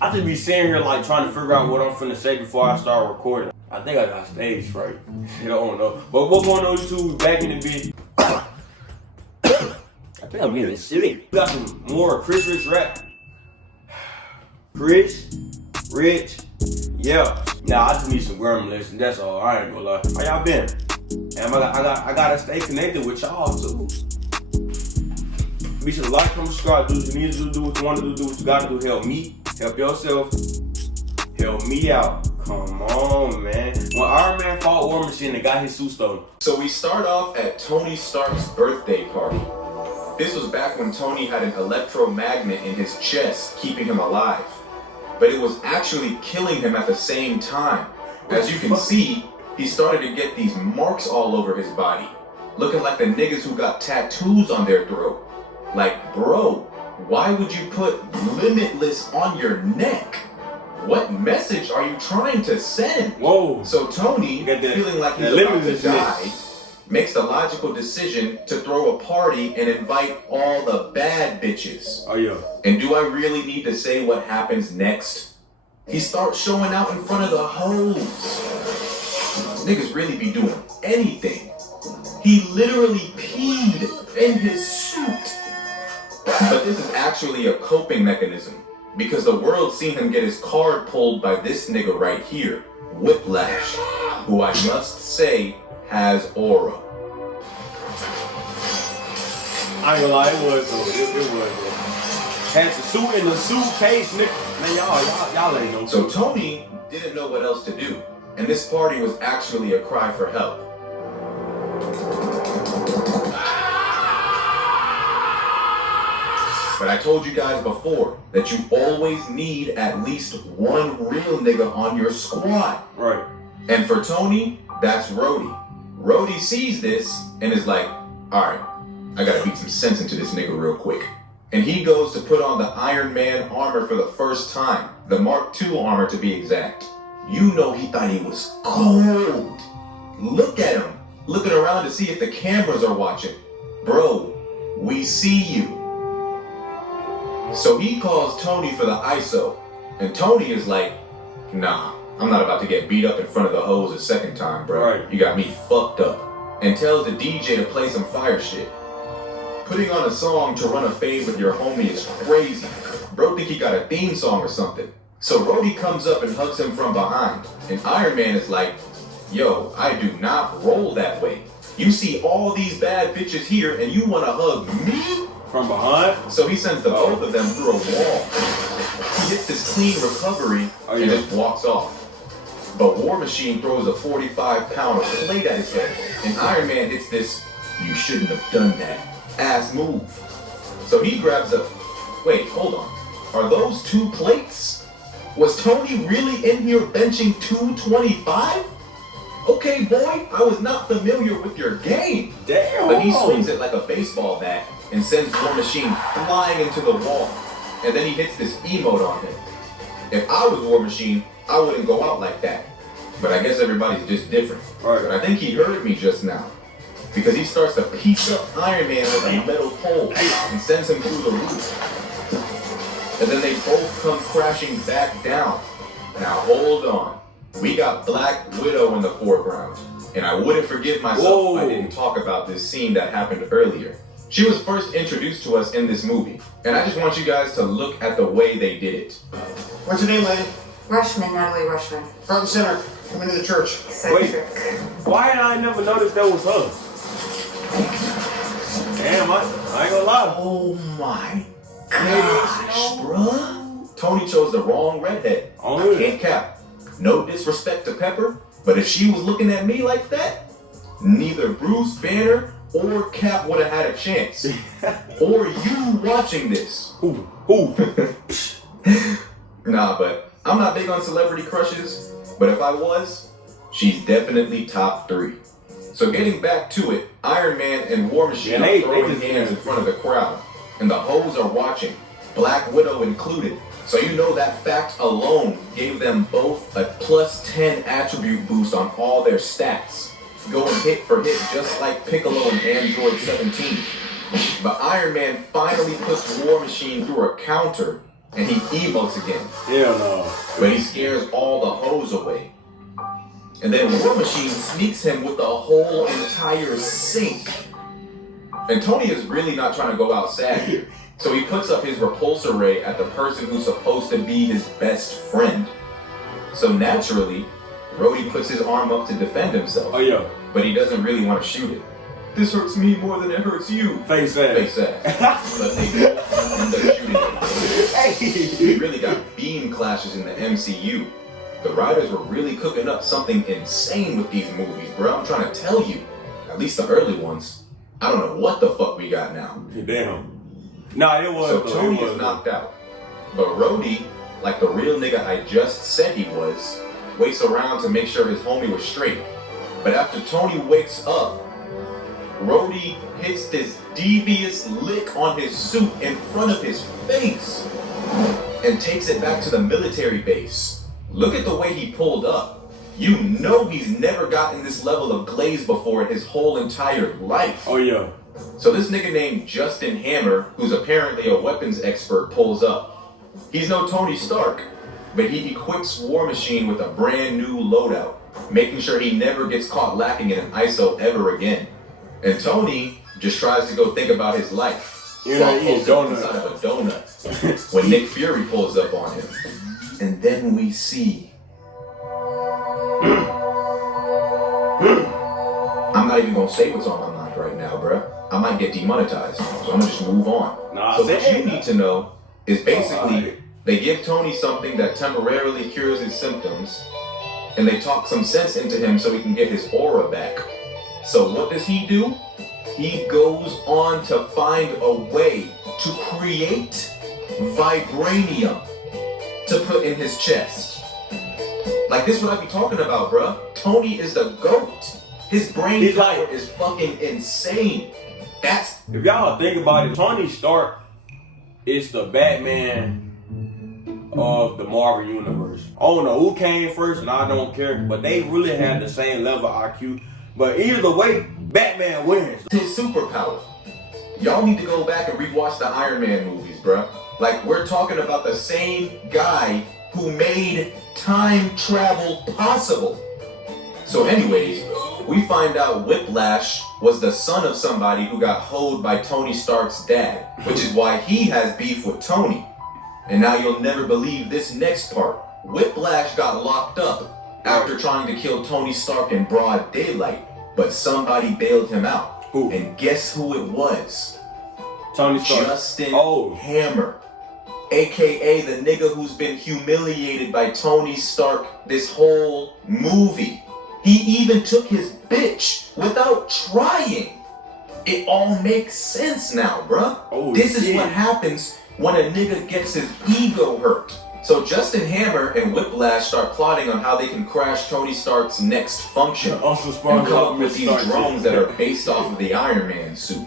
I just be sitting here like trying to figure out what I'm finna say before I start recording. I think I got stage fright. I don't know. But what's going on, YouTube? Back in the bit. I think I'm getting serious. We got some more Chris Rich rap. Chris Rich, yeah. Nah, I just need some grammar lessons. That's all. I ain't gonna lie. How y'all been? And I gotta stay connected with y'all too. Be sure to like, comment, subscribe, do what you need to do what you want to do what you gotta do. Help me, help yourself, help me out. Come on, man. When Iron Man fought War Machine and got his suit stolen. So we start off at Tony Stark's birthday party. This was back when Tony had an electromagnet in his chest, keeping him alive. But it was actually killing him at the same time. As you can see, he started to get these marks all over his body, looking like the niggas who got tattoos on their throat. Like, bro, why would you put limitless on your neck? What message are you trying to send? Whoa. So Tony, feeling like he's about to die, makes the logical decision to throw a party and invite all the bad bitches. Oh yeah. And do I really need to say what happens next? He starts showing out in front of the hoes. Niggas really be doing anything. He literally peed in his suit. But this is actually a coping mechanism, because the world seen him get his card pulled by this nigga right here, Whiplash, who I must say has aura. I ain't gonna lie, it was though. It was though. Had the suit in the suitcase, nigga. Man, y'all ain't no. So Tony didn't know what else to do, and this party was actually a cry for help. But I told you guys before that you always need at least one real nigga on your squad. Right. And for Tony, that's Rodey. Rodey sees this and is like, alright, I gotta beat some sense into this nigga real quick. And he goes to put on the Iron Man armor for the first time. The Mark II armor to be exact. You know he thought he was cold. Look at him, looking around to see if the cameras are watching. Bro, we see you. So he calls Tony for the ISO. And Tony is like, nah, I'm not about to get beat up in front of the hoes a second time, bro. Right. You got me fucked up. And tells the DJ to play some fire shit. Putting on a song to run a fade with your homie is crazy. Bro think he got a theme song or something. So Rodey comes up and hugs him from behind. And Iron Man is like, yo, I do not roll that way. You see all these bad bitches here and you want to hug me? From behind? So he sends the both of them through a wall. He hits this clean recovery and just walks off. But War Machine throws a 45-pound plate at his head. And Iron Man hits this, you shouldn't have done that, ass move. So he grabs a, wait, hold on. Are those two plates? Was Tony really in here benching 225? Okay, boy, I was not familiar with your game. Damn. But he swings it like a baseball bat and sends War Machine flying into the wall. And then he hits this emote on him. If I was War Machine, I wouldn't go out like that. But I guess everybody's just different. Right. But I think he heard me just now. Because he starts to piece up Iron Man with a metal pole and sends him through the roof. And then they both come crashing back down. Now hold on. We got Black Widow in the foreground. And I wouldn't forgive myself if I didn't talk about this scene that happened earlier. She was first introduced to us in this movie. And I just want you guys to look at the way they did it. What's your name, lady? Rushman, Natalie Rushman. Front and center. Come into the church. Eccentric. Why had I never noticed that was her? Damn, I ain't gonna lie. Oh my gosh, bruh. Tony chose the wrong redhead. Oh, I can't cap. No disrespect to Pepper, but if she was looking at me like that, neither Bruce Banner or Cap would have had a chance. Or you watching this. Ooh. Nah, but I'm not big on celebrity crushes, but if I was, she's definitely top 3. So getting back to it, Iron Man and War Machine are throwing hands in front of the crowd, and the hoes are watching, Black Widow included. So you know that fact alone gave them both a +10 attribute boost on all their stats, going hit for hit just like Piccolo and Android 17. But Iron Man finally puts War Machine through a counter and he emotes again. Hell no. But he scares all the hoes away. And then War Machine sneaks him with the whole entire sink. And Tony is really not trying to go out sad here. So he puts up his repulsor ray at the person who's supposed to be his best friend. So naturally, Rodey puts his arm up to defend himself. Oh, yeah. But he doesn't really want to shoot it. This hurts me more than it hurts you. Face ass. Face ass. But they both end up shooting him. Hey. We really got beam clashes in the MCU. The writers were really cooking up something insane with these movies, bro. I'm trying to tell you. At least the early ones. I don't know what the fuck we got now. Damn. Nah, it was. So Tony is knocked out. But Rodey, like the real nigga I just said he was, waits around to make sure his homie was straight. But after Tony wakes up, Rodey hits this devious lick on his suit in front of his face and takes it back to the military base. Look at the way he pulled up. You know he's never gotten this level of glaze before in his whole entire life. Oh, yeah. So this nigga named Justin Hammer, who's apparently a weapons expert, pulls up. He's no Tony Stark, but he equips War Machine with a brand new loadout, making sure he never gets caught lacking in an ISO ever again. And Tony just tries to go think about his life. You're not eating donuts. Inside of a donut when Nick Fury pulls up on him. And then we see. I'm not even gonna say what's on my mind right now, bruh. I might get demonetized, so I'm gonna just move on. Nah, so what you need to know is basically alright. they give Tony something that temporarily cures his symptoms, and they talk some sense into him so he can get his aura back. So what does he do? He goes on to find a way to create vibranium to put in his chest. Like, this is what I be talking about, bruh. Tony is the GOAT. His brain power is fucking insane. That's... If y'all think about it, Tony Stark is the Batman of the Marvel Universe. I don't know who came first, and I don't care, but they really had the same level of IQ. But either way, Batman wins. His superpower. Y'all need to go back and rewatch the Iron Man movies, bruh. Like, we're talking about the same guy who made time travel possible. So anyways, we find out Whiplash was the son of somebody who got hoed by Tony Stark's dad, which is why he has beef with Tony. And now you'll never believe this next part. Whiplash got locked up after trying to kill Tony Stark in broad daylight, but somebody bailed him out. Who? And guess who it was? Tony Stark. Justin Oh. Hammer, aka the nigga who's been humiliated by Tony Stark this whole movie. He even took his bitch without trying. It all makes sense now, bruh. Oh, this is shit. what happens when a nigga gets his ego hurt. So Justin Hammer and Whiplash start plotting on how they can crash Tony Stark's next function Also and come up with these Stark drones that are based off of the Iron Man suit.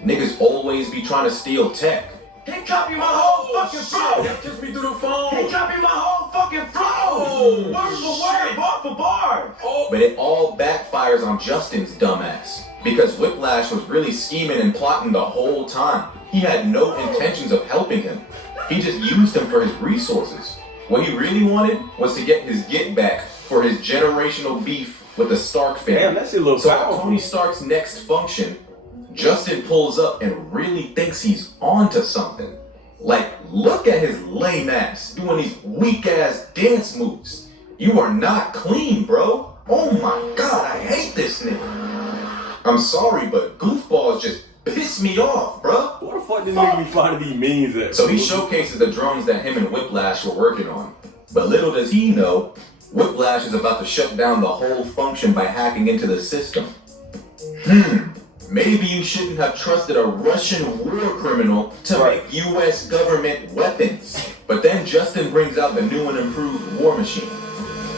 Niggas always be trying to steal tech. He copied my whole fucking flow. That just me through the phone. He copied my whole fucking flow. Word for word, bar for bar. But it all backfires on Justin's dumbass. Because Whiplash was really scheming and plotting the whole time. He had no intentions of helping him. He just used him for his resources. What he really wanted was to get his get back for his generational beef with the Stark family. Damn, that's a little So at powerful. Tony Stark's next function, Justin pulls up and really thinks he's onto something. Like, look at his lame ass doing these weak ass dance moves. You are not clean, bro. Oh my god, I hate this nigga. I'm sorry, but goofballs just piss me off, bro. What the fuck did nigga be finding these memes at? So he showcases the drones that him and Whiplash were working on. But little does he know, Whiplash is about to shut down the whole function by hacking into the system. Maybe you shouldn't have trusted a Russian war criminal to make US government weapons. But then Justin brings out the new and improved War Machine.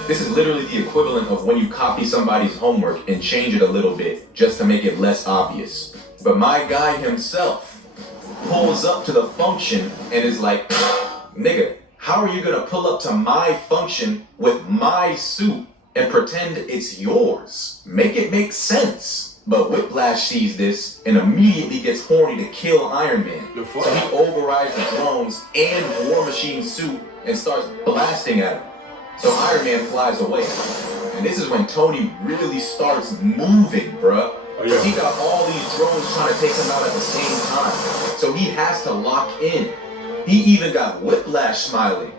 This is literally the equivalent of when you copy somebody's homework and change it a little bit just to make it less obvious. But my guy himself pulls up to the function and is like, nigga, how are you gonna pull up to my function with my suit and pretend it's yours? Make it make sense. But Whiplash sees this and immediately gets horny to kill Iron Man. The fuck? So he overrides the drones and War Machine's suit and starts blasting at him. So Iron Man flies away. And this is when Tony really starts moving, bruh. Oh, yeah. He got all these drones trying to take him out at the same time. So he has to lock in. He even got Whiplash smiling.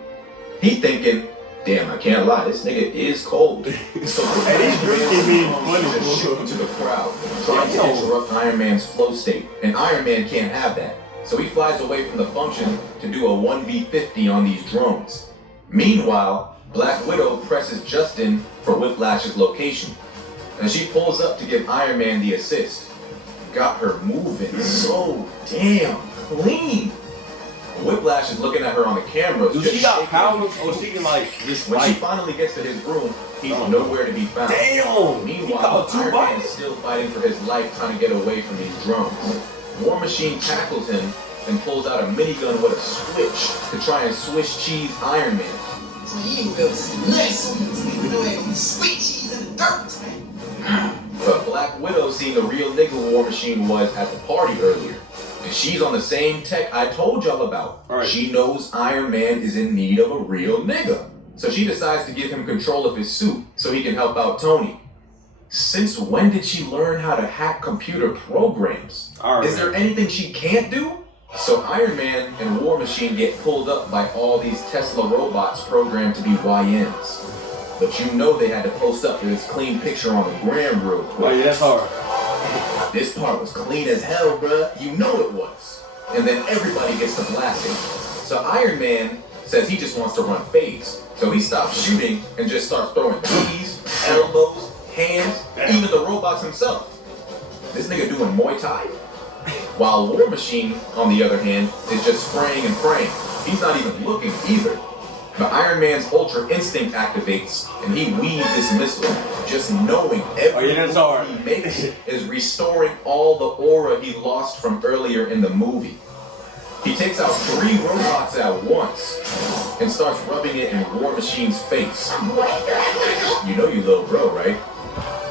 He thinking, damn, I can't lie, this nigga is cold. So Hey, these drinks keep being funny, to bro. shoot into the crowd, trying to interrupt Iron Man's flow state. And Iron Man can't have that. So he flies away from the function to do a 1v50 on these drones. Meanwhile, Black Widow presses Justin for Whiplash's location. And she pulls up to give Iron Man the assist. Got her moving so damn clean. Whiplash is looking at her on the camera. Do she got powers or she can like just When she fight? finally gets to his room, he's nowhere to be found. Damn! He Meanwhile, caught two Iron Man is bodies. still fighting for his life, trying to get away from these drones. War Machine tackles him and pulls out a minigun with a switch to try and Swiss cheese Iron Man. So you ain't real nice. You know ain't gonna sweet cheese in the dirt. But Black Widow seen the real nigga War Machine was at the party earlier. And she's on the same tech I told y'all about. Right. She knows Iron Man is in need of a real nigga. So she decides to give him control of his suit so he can help out Tony. Since when did she learn how to hack computer programs? Alright. Is there anything she can't do? So Iron Man and War Machine get pulled up by all these Tesla robots programmed to be YNs. But you know they had to post up for this clean picture on the gram real quick. Oh yeah, that's hard. This part was clean as hell, bruh. You know it was. And then everybody gets to blasting. So Iron Man says he just wants to run phase. So he stops shooting and just starts throwing knees, elbows, hands, even the robots himself. This nigga doing Muay Thai? While War Machine, on the other hand, is just spraying and praying. He's not even looking either. But Iron Man's Ultra Instinct activates, and he weaves this missile, just knowing every that's move hard. he makes is restoring all the aura he lost from earlier in the movie. He takes out 3 robots at once and starts rubbing it in War Machine's face. You know you little bro, right?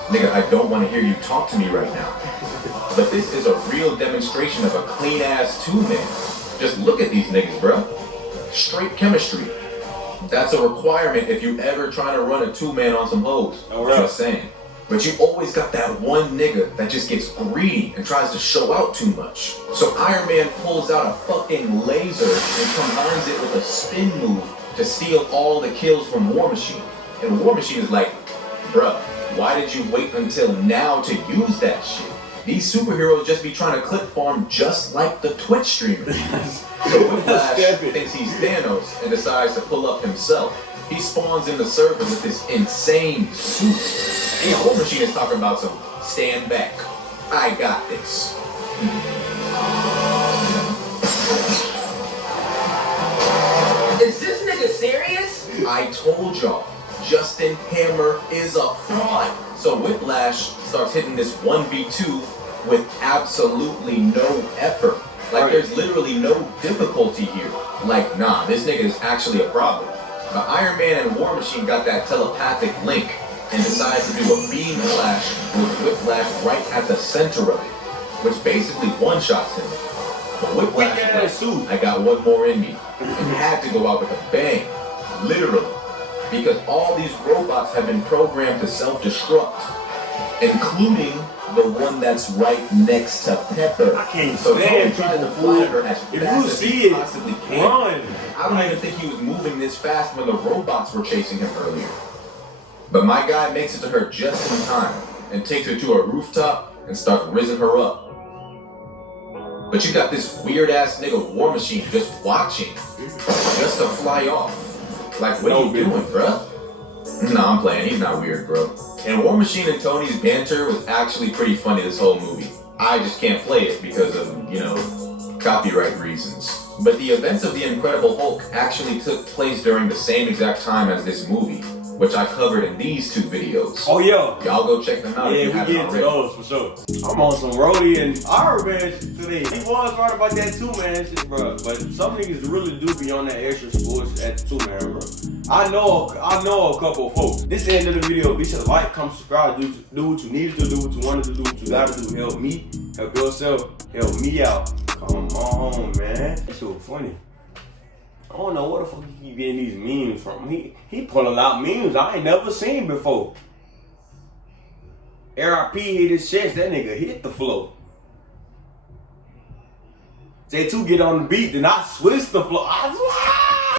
Nigga, I don't want to hear you talk to me right now. But this is a real demonstration of a clean-ass two-man. Just look at these niggas, bro. Straight chemistry. That's a requirement if you ever trying to run a two-man on some hoes. Oh, right. Just saying. But you always got that one nigga that just gets greedy and tries to show out too much. So Iron Man pulls out a fucking laser and combines it with a spin move to steal all the kills from War Machine. And War Machine is like, bruh, why did you wait until now to use that shit? These superheroes just be trying to clip farm just like the Twitch streamers. So Whiplash thinks he's Thanos and decides to pull up himself. He spawns in the server with this insane suit. And War Machine is talking about some stand back. I got this. Is this nigga serious? I told y'all, Justin Hammer is a fraud. So Whiplash starts hitting this 1v2 with absolutely no effort. Like there's literally no difficulty here. Like, nah, this nigga is actually a problem. But Iron Man and War Machine got that telepathic link and decided to do a beam clash with Whiplash right at the center of it, which basically one-shots him. But Whiplash is like, I got one more in me, and had to go out with a bang, literally, because all these robots have been programmed to self-destruct, including the one that's right next to Pepper. I can't So stand Tony tried to people, fly her as If fast you as see he it, possibly can. run. I don't even think he was moving this fast when the robots were chasing him earlier. But my guy makes it to her just in time and takes her to a rooftop and starts rizzing her up. But you got this weird ass nigga War Machine just watching, just to fly off. Like, what are you doing, bruh? Nah, I'm playing. He's not weird, bro. And War Machine and Tony's banter was actually pretty funny this whole movie. I just can't play it because of, you know, copyright reasons. But the events of The Incredible Hulk actually took place during the same exact time as this movie. which I covered in these 2 videos. Oh yeah. Y'all go check them out if Yeah, you we haven't get into already. those for sure. I'm on some Rodey and our revenge today. He was right about that 2-man shit, bro. But some niggas really do be on that extra sports at the 2-man, bro. I know a couple of folks. This is the end of the video. Be sure to like, comment, subscribe, do what you needed to do, what you wanted to do, what you gotta do. Help me, help yourself, help me out. Come on, man. That shit was funny. I don't know where the fuck he keep getting these memes from. He pulling out memes I ain't never seen before. RIP hit his chest, that nigga hit the floor. J2 get on the beat, then I switch the floor.